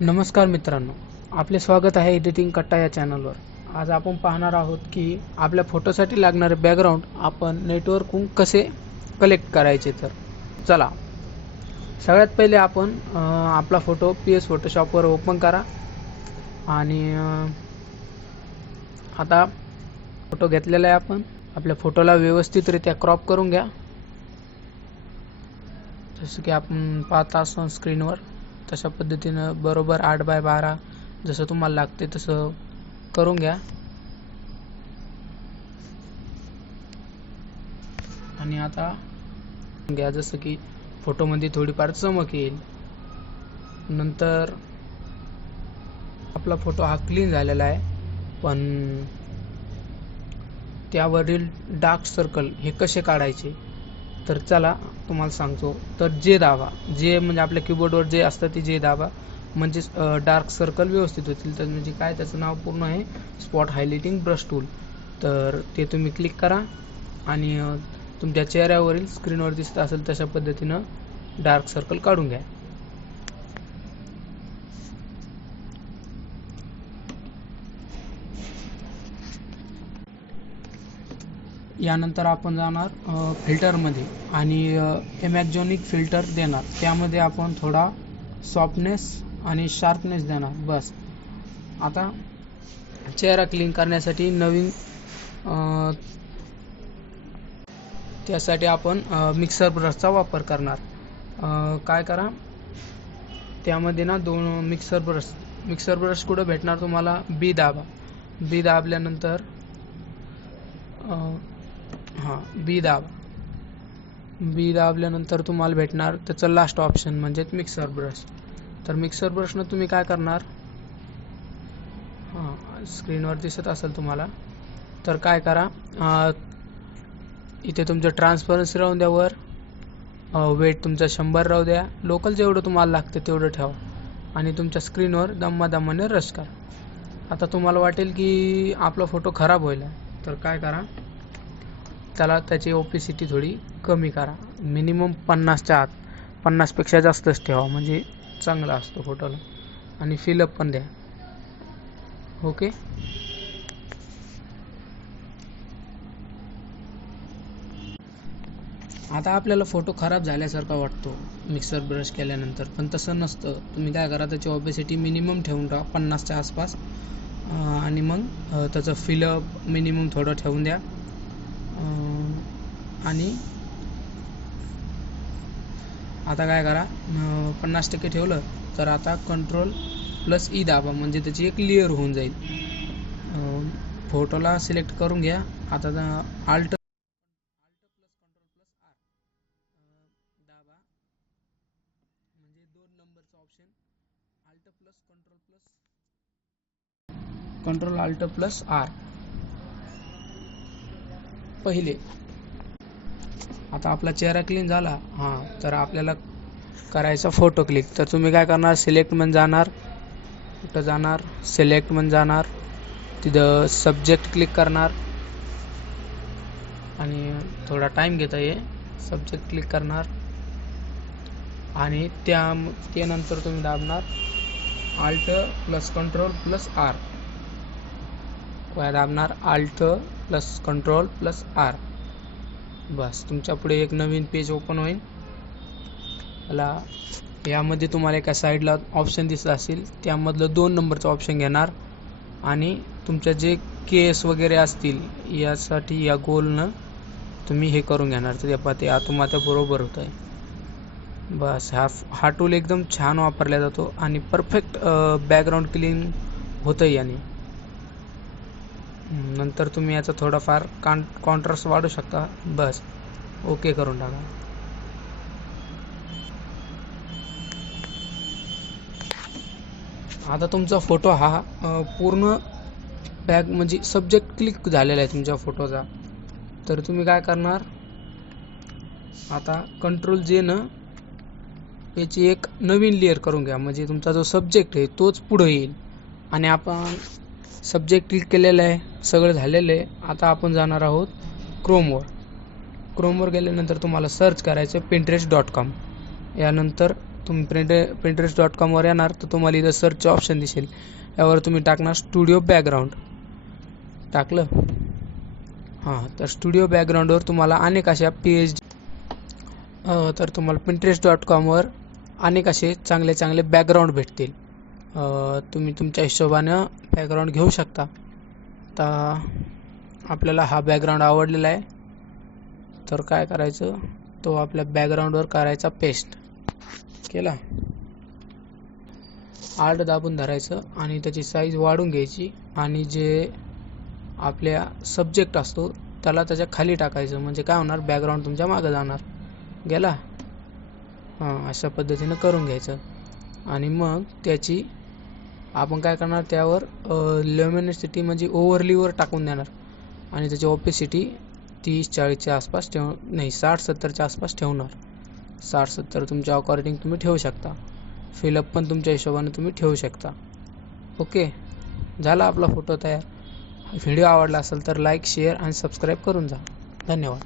नमस्कार मित्रांनो, आपले स्वागत आहे एडिटिंग कट्टा या चॅनलवर. आज आपण पाहणार आहोत की आपल्या फोटोसाठी लागणारे बॅकग्राऊंड आपण नेटवर्कहून कसे कलेक्ट करायचे. तर चला, सगळ्यात पहिले आपण आपला फोटो PS फोटोशॉपवर ओपन करा आणि आता फोटो घेतलेला आहे. आपण आपल्या फोटोला व्यवस्थितरित्या क्रॉप करून घ्या, जसं की आपण पाहत असतो स्क्रीनवर. तशा पद्धतीनं बरोबर 8x12 जसं तुम्हाला लागते तसं करून घ्या. आणि आता घ्या जसं की फोटोमध्ये थोडीफार चमक येईल. नंतर आपला फोटो हा क्लीन झालेला आहे, पण त्यावरील डार्क सर्कल हे कसे काढायचे तर चला तुम्हाला सांगतो. तर जे दाबा, जे म्हणजे आपल्या कीबोर्डवर जे असतं ते जे दाबा, म्हणजे डार्क सर्कल व्यवस्थित होतील. तर म्हणजे काय, त्याचं नाव पूर्ण आहे स्पॉट हायलाइटिंग ब्रश टूल. तर ते तुम्ही क्लिक करा आणि तुमच्या चेहऱ्यावरील स्क्रीनवर दिसत असेल तशा पद्धतीनं डार्क सर्कल काढून घ्या. यानंतर आपण जाणार फिल्टरमध्ये आणि एमॅक्झॉनिक फिल्टर देणार. त्यामध्ये आपण थोडा सॉफ्टनेस आणि शार्पनेस देणार. बस. आता चेहरा क्लीन करण्यासाठी नवीन त्यासाठी आपण मिक्सर ब्रशचा वापर करणार. काय करा, त्यामध्ये ना दोन मिक्सर ब्रश कुठं भेटणार तुम्हाला, बी दाबा. बी दाबल्यानंतर बी दाबल्यानंतर तुम्हाला भेटणार त्याचं लास्ट ऑप्शन म्हणजे मिक्सर ब्रश. तर मिक्सर ब्रशनं तुम्ही काय करणार, स्क्रीनवर दिसत असेल तुम्हाला. तर काय करा, इथे तुमचं ट्रान्सपरन्सी राहून द्या, वर वेट तुमचा 100 राहू द्या, लोकल जेवढं तुम्हाला लागतं तेवढं ठेवा आणि तुमच्या स्क्रीनवर दमाने रश करा. आता तुम्हाला वाटेल की आपला फोटो खराब होईल, तर काय करा, त्याची ओपेसिटी थोडी कमी करा. मिनिमम 50च्या आत, 50पेक्षा जास्तच ठेवा, म्हणजे चांगला असतो फोटोला. आणि फिलअप पण द्या. ओके. आता आपल्याला फोटो खराब झाल्यासारखा वाटतो मिक्सर ब्रश केल्यानंतर, पण तसं नसतं. तुम्ही काय करा, त्याची ओपेसिटी मिनिमम ठेवून ठेवा 50च्या आसपास, आणि मग त्याचं फिलअप मिनिमम थोडं ठेवून द्या. आणि आता काय करा, 50% ठेवलं तर आता Ctrl+E दाबा, म्हणजे त्याची एक लेअर होऊन जाईल. फोटोला सिलेक्ट करून घ्या. आता Alt+Ctrl+R दाबा, म्हणजे 2 नंबरचं ऑप्शन. Ctrl+R पहिले. आता आपला चेहरा क्लीन झाला. तर आपल्याला करायचा फोटो क्लिक. तर तुम्ही काय करणार, सिलेक्ट मध्ये जाणार, कुठं जाणार, सिलेक्ट मध्ये जाणार, तिथं सब्जेक्ट क्लिक करणार आणि थोडा टाइम घेता ये. सब्जेक्ट क्लिक करणार आणि त्यानंतर तुम्ही दाबणार Alt+Ctrl+R. दाबणार Alt+Ctrl+R. बस, तुमच्या पुढे एक नवीन पेज ओपन होईल. यामध्ये तुम्हाला एका साईडला ऑप्शन दिसत असेल, त्यामधलं 2 नंबरचं ऑप्शन घेणार आणि तुमच्या जे केस वगैरे असतील यासाठी या गोलनं तुम्ही हे करून घेणार. तर ते आतोमात बरोबर होत आहे. बस, हा टूल एकदम छान वापरला जातो आणि परफेक्ट बॅकग्राऊंड क्लीन होतं याने. नंतर तुम्ही याचा थोडाफार कॉन्ट्रास्ट वाढू शकता. बस, ओके करून टाका. आता तुमचा फोटो हा पूर्ण म्हणजे सब्जेक्ट क्लिक झालेला आहे तुमच्या फोटोचा. तर तुम्ही काय करणार, आता Ctrl+J न याची एक नवीन लेअर करून घ्या, म्हणजे तुमचा जो सब्जेक्ट आहे तोच पुढे येईल. आणि आपण सब्जेक्ट क्लिक केलेलं आहे, सगळं झालेलं आहे. आता आपण जाणार आहोत क्रोमवर गेल्यानंतर तुम्हाला सर्च करायचं Pinterest.com. यानंतर तुम्ही Pinterest.com येणार तर तुम्हाला इथं सर्च ऑप्शन दिसेल. यावर तुम्ही टाकणार स्टुडिओ बॅकग्राऊंड. टाकलं हां, तर स्टुडिओ बॅकग्राऊंडवर तुम्हाला अनेक अशा तर तुम्हाला Pinterest.com अनेक असे चांगले चांगले बॅकग्राऊंड भेटतील. तुम्ही तुमच्या हिशोबानं बॅकग्राऊंड घेऊ शकता. आता आपल्याला हा बॅकग्राऊंड आवडलेला आहे, तर काय करायचं, तो आपल्या बॅकग्राऊंडवर करायचा पेस्ट. केला, आल्ट दाबून धरायचं आणि त्याची साईज वाढून घ्यायची आणि जे आपल्या सब्जेक्ट असतो त्याला त्याच्या खाली टाकायचं. म्हणजे काय होणार, बॅकग्राऊंड तुमच्या मागं जाणार. गेला हां, अशा पद्धतीनं करून घ्यायचं. आणि मग त्याची आपण काय करणार, त्यावर ल्युमिनोसिटी म्हणजे ओव्हरलीवर टाकून देणार आणि त्याची ओपेसिटी 30-40च्या आसपास 60-70च्या आसपास ठेवणार. 60-70 तुमच्या अकॉर्डिंग तुम्ही ठेवू शकता. फिलअप पण तुमच्या हिशोबाने तुम्ही ठेवू शकता. ओके, झाला आपला फोटो तयार. व्हिडिओ आवडला असेल तर लाईक, शेअर आणि सबस्क्राईब करून जा. धन्यवाद.